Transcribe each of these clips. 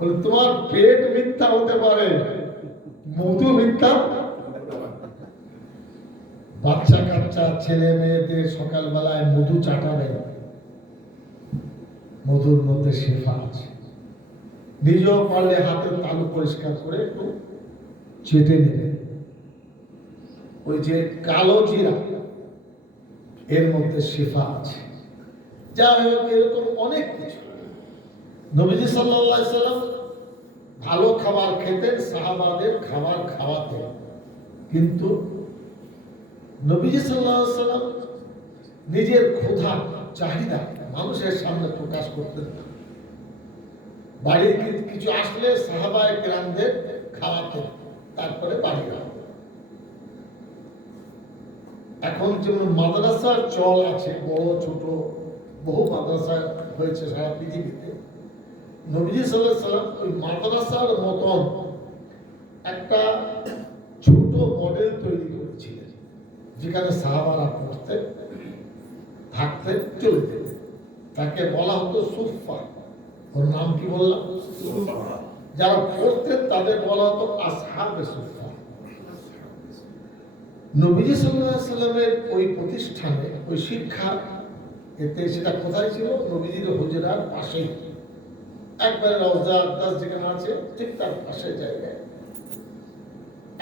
বলে তোমার পেট মিথ্যা হতে পারে, মধু মিথ্যা। বাচ্চা কাচ্চা ছেলে মেয়েদের সকালবেলায় মধু চাটাবে, মধুর মধ্যে শেফা আছে। নিজেও পারলে হাতের তালু পরিষ্কার করে একটু চেটে নেবে। ওই যে কালো জিরা, এর মধ্যে শেফা আছে। যাই হোক, এরকম অনেক কিছু। নবীজি সাল্লাল্লাহু আলাইহি সাল্লাম ভালো খাবার খেতেন, সাহাবাদের খাবার খাওয়াতেন, কিন্তু নবীজি সাল্লাল্লাহু আলাইহি সাল্লাম নিজের ক্ষুধা চাহিদা মানুষের সামনে প্রকাশ করতেন না। বাড়ির কিছু আসলে সাহাবায়ে কেরামদের খাওয়াতেন, তারপরে বাড়ি যাওয়া। এখন যেমন মাদ্রাসার চল আছে, বড় ছোট বহু মাদ্রাসা হয়েছে সারা পৃথিবীতে। নবীজি সাল্লাল্লাহু আলাইহি সাল্লাম ওই মাদ্রাসার মতন একটা ছোট মডেল তৈরি করেছিলেন, যেখানে সাহাবারা পড়তে থাকতে চলে যেতেন। তাকে বলা হতো সুফা। ওর নাম কি বললাম? যারা পড়তেন তাদের বলা হতো আসহাবে সুফা। নবীজি সাল্লাল্লাহু আলাইহি সাল্লামের ওই প্রতিষ্ঠানে ওই শিক্ষা, এতে সেটা কোথায় ছিল? নবীজির হুজরার পাশেই, একবারে রওজা আকদাস যেখানে আছে ঠিক তার পাশে জায়গায়।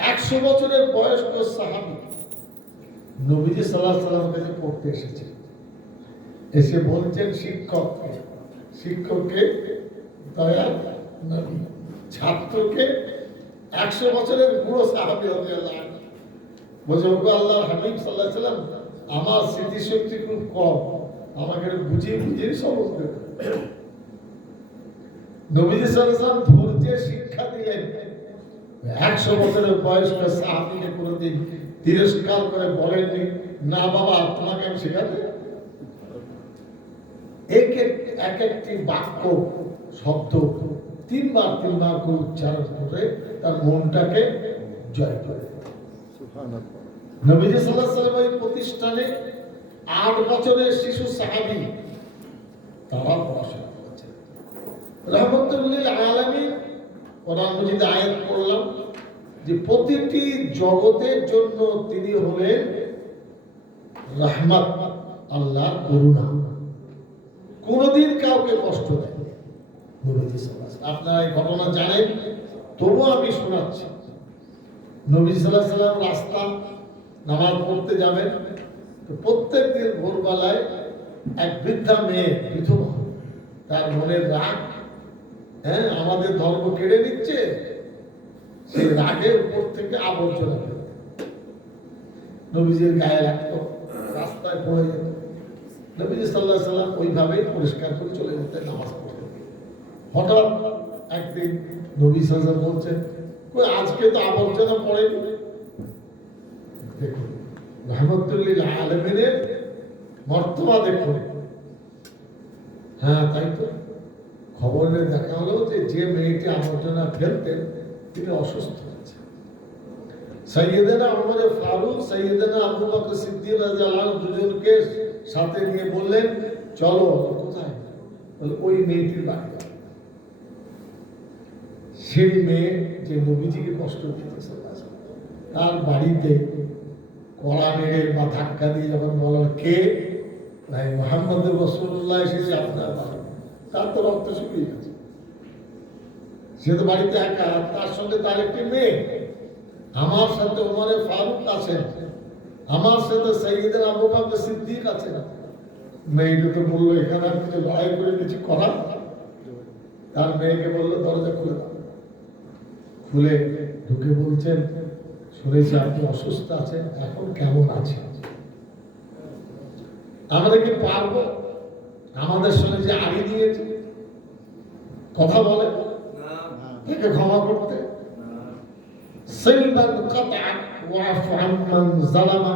100 বছরের বয়স্ক সাহাবী নবীজি সাল্লাল্লাহু আলাইহি সাল্লামের কাছে পড়তে এসেছে। এসে বলছেন শিক্ষককে দয়াল নবী, ছাত্রকে 100 বছরের বুড়ো সাহাবী রাদিয়াল্লাহু আনহু বলছে, ওগো আল্লাহর হাবিব সাল্লাল্লাহু আলাইহি সাল্লাম, আমার স্মৃতিশক্তি খুব কম, আমাকে বুঝিয়ে বুঝিয়ে সবক দেবে। নবীজি সাল্লাল্লাহু আলাইহি সাল্লাম ধৈর্যের শিক্ষা দিলেন। 100 বছরের বয়স্ক সাহাবীকে কোনোদিন তিরস্কার করে বলেননি, না বাবা তোমাকে আমি শেখাতে। এক একটি বাক্য শব্দ তিনবার করে উচ্চারণ করে তার মনটাকে জয় করে। নবীজি সাল্লাল্লাহু আলাইহি সাল্লাম এই প্রতিষ্ঠানে 8 বছরের শিশু সাহাবী তারা পড়াশোনা করেছেন। রাহমাতুল লিল আলামিন কোরআন মাজিদে আয়াত পড়লাম যে প্রতিটি জগতের জন্য তিনি হলেন রহমত, আল্লাহর করুণা। কোনদিন কাউকে কষ্ট দেন নবীজি সাল্লাল্লাহু আলাইহি সাল্লাম। আপনারা এই ঘটনা জানেন, তবুও আমি শোনাচ্ছি। নবীজি সাল্লাল্লাহু আলাইহি সাল্লাম রাস্তা নামাজ পড়তে যাবেন, তো প্রত্যেক দিন ভোরবেলায় এক বৃদ্ধা মেয়ে, বিধবা, তার মনের রাগ, আমাদের ধর্ম কেড়ে নিচ্ছে, সেই রাগের উপর থেকে আবর্জনা ফেলত, নবীজির গায়ে লাগতো, রাস্তায় পড়ে যেত। নবীজি সাল্লাল্লাহু আলাইহি সাল্লাম ওইভাবেই পরিষ্কার করে চলে যেতেন নামাজ পড়তে। হঠাৎ একদিন নবী সাল্লাল্লাহু আলাইহি সাল্লাম বলছেন, আজকে তো আবর্জনা পড়েনি। দেখুন রাহমাতুল লিল আলামিনের মর্তবা দেখুন। হ্যাঁ তাই তো, খবর নিয়ে দেখা হলো যে মেয়েটি আবর্জনা ফেলতেন তিনি অসুস্থ হয়েছেন। সাইয়েদনা ওমর ফারুক, সাইয়েদনা আবু বকর সিদ্দিক রাদিয়াল্লাহু আনহু দুজনকে সাথে নিয়ে বললেন, চলো। কোথায়? বলে ওই মেয়েটির বাড়ি। সেই মেয়ে যে নবীজিকে কষ্ট দিতেছে, তার বাড়িতে কড়া মেরে বা ধাক্কা দিয়ে যখন বলার কে ভাই মুহাম্মদ রাসূলুল্লাহ এসেছে আপনার বাড়ি, তার তো রক্ত শুকিয়ে গেছে। সে তো বাড়িতে একা, তার সঙ্গে তার একটি মেয়ে। আমার সাথে ওমর ফারুক আছেন, আমার সাথে সাইয়েদনা আবু বকর সিদ্দিক আছেন। মেয়েটা তো বললো এখানে আর কিছু লড়াই করে কিছু করা। তার মেয়েকে বললো দরজা খুলে দাও। খুলে ঢুকে বলছেন, শুনেছি আপনি অসুস্থ আছেন, এখন কেমন আছেন? আমরা কি পারবো আমাদের সঙ্গে যে আড়ি দিয়েছে কথা বলে তাকে ক্ষমা করতে? সিলমান কাতআ ওয়াফু আম্মান যালামা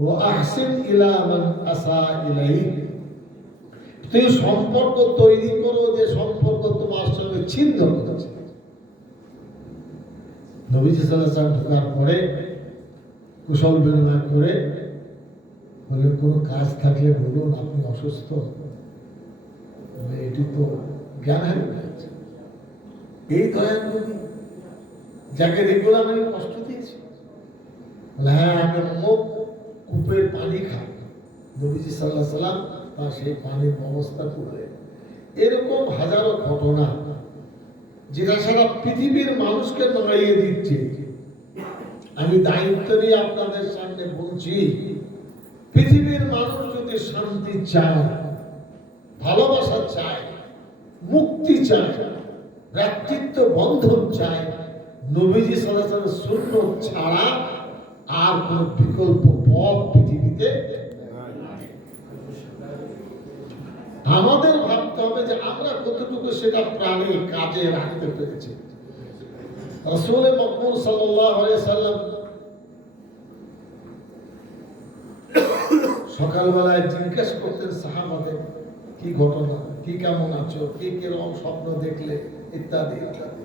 ওয়া আহসিন ইলা মান আসা ইলাইহি। তুই সম্পর্ক তৈরি করো যে সম্পর্ক তোমার সঙ্গে ছিন্ন করেছে। নবীজি সাল্লাল্লাহু আলাইহি ওয়াসাল্লাম ঢোকার পরে কুশল বিনিময় করে বলে, কোনো কাজ থাকলে বলুন, আপনি অসুস্থ। এটি তো জ্ঞান হারিয়ে গেছে। এই দয়ার নবী যাকে রেগুলার আমি কষ্ট দিয়েছি, হ্যাঁ আমি অমুক কূপের পানি খাই, নবীজি সাল্লাল্লাহু আলাইহি সাল্লাম তার সেই পানির ব্যবস্থা করলেন। এরকম হাজারো ঘটনা যেটা সারা পৃথিবীর মানুষকে নড়িয়ে দিচ্ছে। আমি দায়িত্ব নিয়ে আপনাদের সামনে বলছি, পৃথিবীর মানুষ যদি শান্তি চায়, ভালোবাসা চায়, মুক্তি চায়, ভ্রাতৃত্ব বন্ধন চায়, নবীজি সাল্লাল্লাহু আলাইহি ওয়াসাল্লামের সুন্নাত ছাড়া আর কোন বিকল্প পথ পৃথিবীতে নাই। আমাদের ভাবতে হবে যে আমরা কতটুকু সেটা প্রাণে কাজে রাখতে পেরেছি। রাসূল মকবুল সাল্লাল্লাহু আলাইহি সাল্লাম সকালবেলায় জিজ্ঞাসা করতেন সাহাবাদের, কি ঘটনা, কি কেমন আছো, কি কিরকম স্বপ্ন দেখলে, ইত্যাদি ইত্যাদি।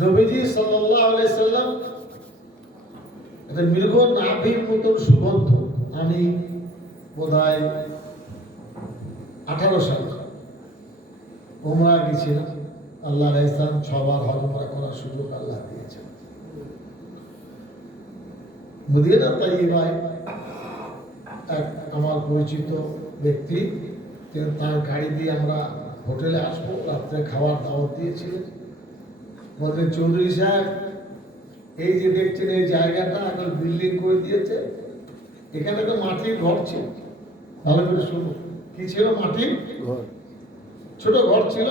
নবীজি সাল্লাল্লাহু আলাইহি সাল্লাম একটা মৃগ নাভির মতন সুগন্ধ, আমি বোধহয় 18 সালে উমরা গেছিলাম। আল্লাহর ইহসান, 6 বার হজ উমরা করার সুযোগ আল্লাহ দিয়েছেন। মদিনা তাইয়্যিবায় এক আমার পরিচিত ব্যক্তি, তার গাড়ি দিয়ে আমরা হোটেলে আসবো, রাত্রে খাওয়ার দাওয়াত দিয়েছিলেন। বললেন, চৌধুরী সাহেব, এই যে দেখছেন এই জায়গাটা এখন বিল্ডিং করে দিয়েছে, এখানে তো মাটির ঘর ছিল। ভালো করে শুনুন, কি ছিল? মাটির ঘর, ছোট ঘর ছিল।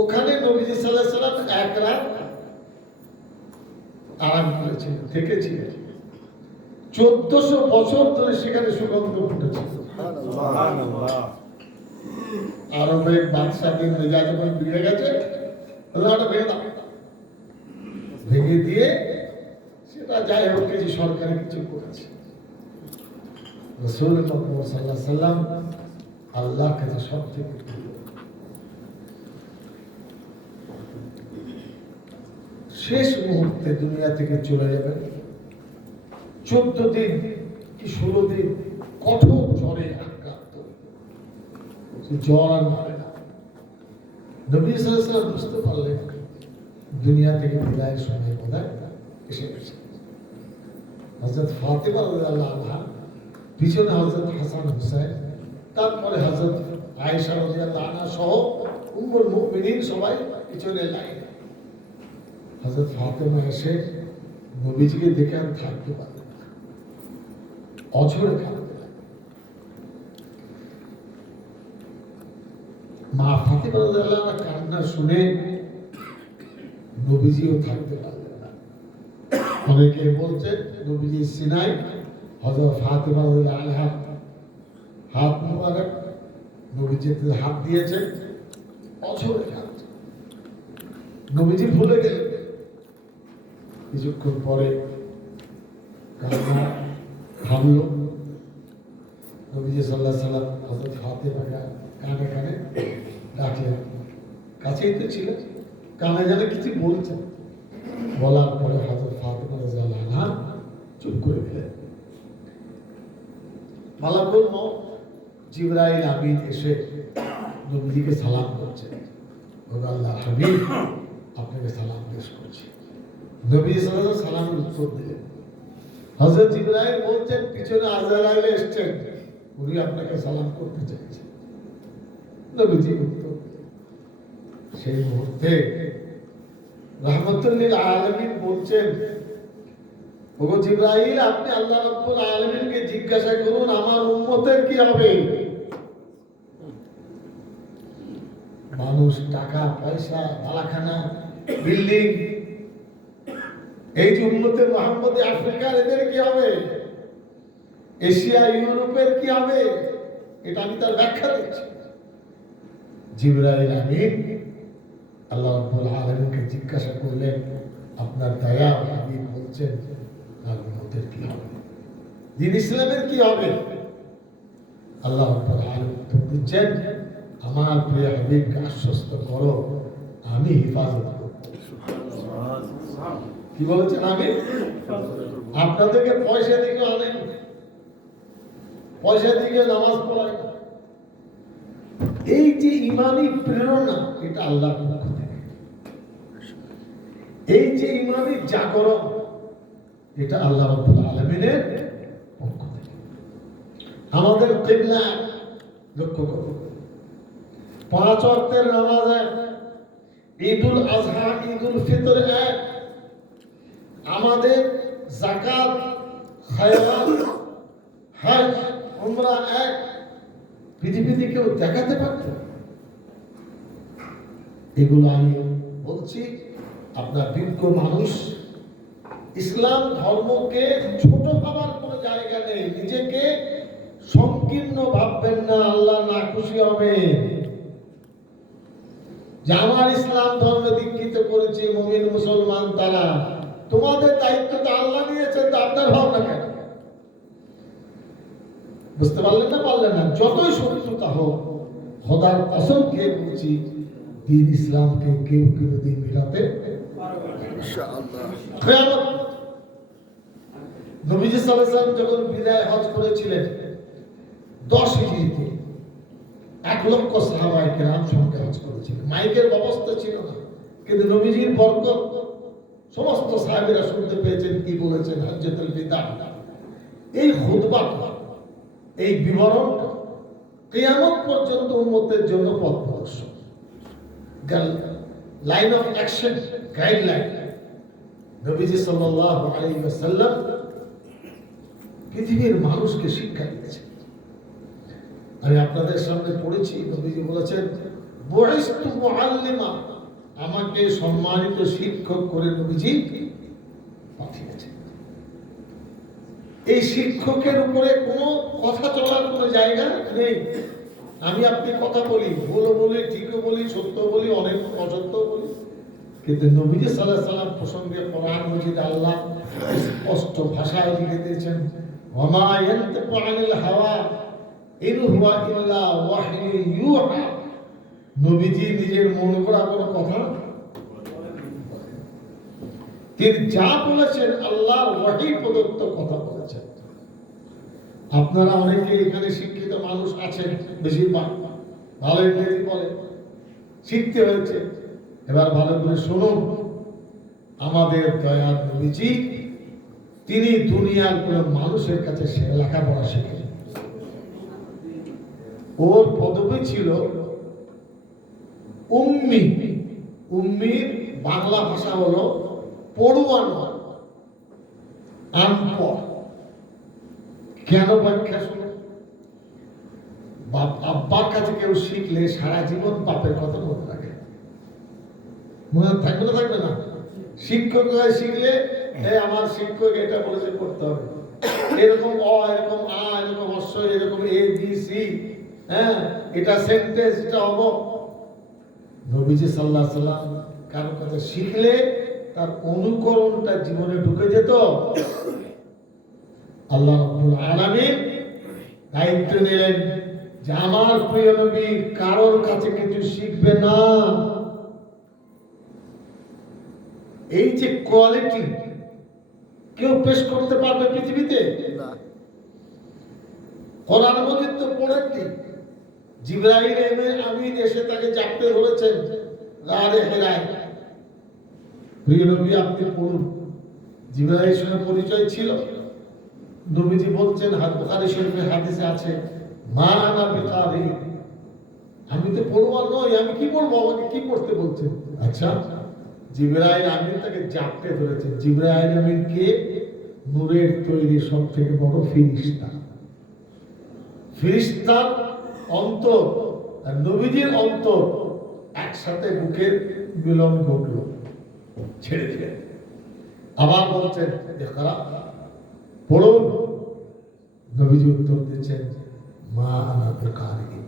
ওখানে নবীজি সাল্লাল্লাহু আলাইহি সাল্লাম এক রাত আরাম করেছিলেন, থেকেছিলেন। 1400 বছর ধরে সেখানে সুগন্ধ ফুটেছিল। আরবের বাদশাদের মেজাজ যখন বিগড়ে গেছে, ভেঙে দিয়ে সেটা যাই হোক কিছু সরকারি কিছু করেছে। রাসূল মুহাম্মদ সাল্লাল্লাহু আলাইহি সাল্লাম আল্লাহর কাছে সব থেকে শেষ মুহূর্তে দুনিয়া থেকে চলে যাবেন। 14 দিন কি 16 দিন কঠোর জ্বরে আক্রান্ত, জ্বর আর মারে না। নবী সাল্লাল্লাহু আলাইহি সাল্লাম বুঝতে পারলেন দুনিয়া থেকে বিদায়ের সময় বোধহয় এসে গেছে। হযরত ফাতেমা রাদিয়াল্লাহু আনহা, পিছনে হযরত হাসান হুসাইন, তারপরে হযরত আয়েশা রাদিয়াল্লাহু আনহা সহ উম্মুল মুমিনিন সবাই পিছনে লাইনে। হযরত ফাতেমা এসে নবীজিকে দেখে আর থাকতে পারলেন না, অঝরে কাঁদতে লাগলেন। মা ফাতেমা রাদিয়াল্লাহু আনহা কান্না শুনে নবীজিও থাকতে পারলেন না। অনেকে বলছেন নবীজির সিনায় হযরত ফাতেমা রাদিয়াল্লাহু আনহা হাত মুবারক নবীজিতে হাত দিয়েছেন, অঝরে কাঁদছে। নবীজি ভুলে গেলেন। কিছুক্ষণ পরে কান্না থামলো। নবীজি সাল্লাল্লাহু আলাইহি সাল্লাম হযরত ফাতেমাকে কানে কানে ডাকলেন, কাছেই তো ছিল, কানে যেন কিছু বলছেন। বলার পরে হযরত ফাতেমা রাদিয়াল্লাহু আনহা চুপ করে গেলেন। মালাকুল মউত জিবরাইল আমিন এসে নবীজিকে সালাম করছেন, ও আল্লাহর হাবিব, আপনাকে সালাম পেশ করছি। নবী সাল্লাল্লাহু আলাইহি সাল্লামের উত্তর দিলেন। হযরত জিবরাইল বলছেন, পিছনে আজরাইল এসেছেন, উনি আপনাকে সালাম করতে চাইছেন। নবীজি উত্তর। সেই মুহূর্তে রাহমাতুল লিল আলামিন বলছেন, ওগো জিবরাইল, আপনি আল্লাহ রাব্বুল আলামিনকে জিজ্ঞাসা করুন আমার উম্মতের কি হবে। মানুষ, টাকা পয়সা, বালাখানা, বিল্ডিং, এই যে উম্মতে মুহাম্মদী আফ্রিকার এদের কি হবে, এশিয়া ইউরোপের কি হবে, এটা আমি তার ব্যাখ্যা দিচ্ছি। জিবরাইল আমিন আল্লাহ রাব্বুল আলামিনকে জিজ্ঞাসা করলেন, আপনার দয়া হাবিব বলছেন আর উম্মতের কি হবে, দ্বীন ইসলামের কি হবে। আল্লাহ রাব্বুল আলামিন তো বুঝছেন, আমার প্রিয় হাবিবকে আশ্বস্ত করো আমি হিফাজত করব। কি বলেছেন? আমি আপনাদেরকে পয়সা দিকে আনেন, পয়সা দিকে নামাজ পড়াই না। এই যে ইমানি প্রেরণা, এটা আল্লাহর পক্ষ থেকে। এই যে ইমানি জাগরণ, এটা আল্লাহ রাব্বুল আলামিনের পক্ষ থেকে। আমাদের কিবলা লক্ষ্য করুন, 5 ওয়াক্তের নামাজ এক, ঈদুল আজহা ঈদুল ফিতর এক, আমাদের যাকাত খায়রাত হজ উমরা এক। পৃথিবীতে কেউ দেখাতে পারত? এগুলো আমি বলছি, আপনার বিজ্ঞ মানুষ। ইসলাম ধর্মকে ছোট ভাবার কোনো জায়গা নেই। নিজেকে সংকীর্ণ ভাববেন না, আল্লাহ না খুশি হবে। যে আমার ইসলাম ধর্মে দীক্ষিত করেছে মুমিন মুসলমান তারা, তোমাদের দায়িত্ব তো আল্লাহ নিয়েছেন, তো আপনার ভাবনা কেন? বুঝতে পারলেন না? পারলেন না? যতই শত্রুতা হোক, খোদার কসম খেয়ে বলছি, দিন ইসলামকে কেউ কোনোদিন মেটাতে পারবে না ইনশাআল্লাহ। কিয়ামত। নবীজি সাল্লাল্লাহু আলাইহি ওয়াসাল্লাম যখন বিদায় হজ করেছিলেন 10 হিজরিতে, 1 লক্ষ সাহাবায়ে কেরাম সঙ্গে হজ করেছিলেন। মাইকের ব্যবস্থা ছিল না, কিন্তু নবীজির বরকত সমস্ত সাহাবীরা শুনতে পেয়েছেন কি বলেছেন হজ্জাতুল বিদা। এই খুতবাটা, এই বিবরণটা কিয়ামত পর্যন্ত উম্মতের জন্য পথ প্রদর্শক, লাইন অফ অ্যাকশন, গাইডলাইন। নবীজি সাল্লাল্লাহু আলাইহি ওয়াসাল্লাম পৃথিবীর মানুষকে শিক্ষা দিয়েছেন। আমি আপনাদের সামনে পড়েছি, নবীজি বলেছেন বুইস্তু মুআল্লিমা, আমাকে সম্মানিত শিক্ষক করে নবীজি পাঠিয়েছেন। এই শিক্ষকের উপরে কোনো কথা চলার কোনো জায়গা নেই। আমি আপনি কথা বলি, ভুলও বলি, ঠিকও বলি, সত্য বলি, অনেক অসত্য বলি, কিন্তু নবীজি সাল্লাল্লাহু আলাইহি ওয়াসাল্লাম প্রসঙ্গে কোরআন মাজিদ আল্লাহ স্পষ্ট ভাষায় লিখে দিয়েছেন, ওয়ামা ইয়ানতিকু আনিল হাওয়া ইন হুয়া ইল্লা ওয়াহয়ু ইউহা। নবীজি নিজের মন গড়া কোনো কথা, তিনি যা বলেছেন আল্লাহর ওহী প্রদত্ত কথা বলেছেন। আপনারা অনেকে এখানে শিক্ষিত মানুষ আছেন, বেশিরভাগ ভালো ইংরেজি বলে, শিখতে হয়েছে। এবার ভালো করে শুনুন, আমাদের দয়ার নবীজি তিনি দুনিয়ার কোন মানুষের কাছে লেখাপড়া শিখেন। ওর পদবি ছিল উম্মি। উম্মির বাংলা ভাষা হলো পড়ুয়া নয়, আনপড়। কেন ব্যাখ্যা শুনে? আব্বার কাছে কেউ শিখলে সারা জীবন বাপের কথা মনে রাখে, মনে থাকবে না? থাকবে না? শিক্ষক শিখলে আমার শিক্ষক এটা বলেছে করতে হবে, এরকম অ, এরকম আ, এরকম অশ্ব, এরকম এ বি সি, হ্যাঁ এটা সেন্টেন্স, এটা অমক। নবীজি সাল্লাল্লাহু আলাইহি ওয়াসাল্লাম কারো কাছে শিখলে তার অনুকরণটা জীবনে ঢুকে যেত। আল্লাহ রাব্বুল আলামিন দায়িত্ব নিলেন যে আমার প্রিয় নবী কারোর কাছে কিছু শিখবে না। এই যে কোয়ালিটি কেউ পেশ করতে পারবে পৃথিবীতে না। কোরআন মাজিদ তো পড়েননি, জিবরাইল আমিন এসে তাকে জাপটে ধরেছেন গারে হেরায়, প্রিয় নবী আপনি পড়ুন। জিবরাইলের সঙ্গে পরিচয় ছিল। নবীজি বলছেন, বুখারী শরীফের হাদিসে আছে, মা আনা বিকারি, আমি তো পড়ুয়া নই, আমি কি পড়বো, আমাকে কি পড়তে বলছেন? আচ্ছা, জিবরাইল আমিন তাকে জাপটে ধরেছেন। জিবরাইল আমিন কে? নূরের তৈরি সবথেকে বড় ফেরেশতা। ফেরেশতার অন্তর আর নবীজির অন্তর একসাথে বুকের মিলন ঘটল, ছেড়ে দিলেন। আবার বলছেন ইকরা, পড়ুন। নবীজি উত্তর দিচ্ছেন, মা আনা বিকারি,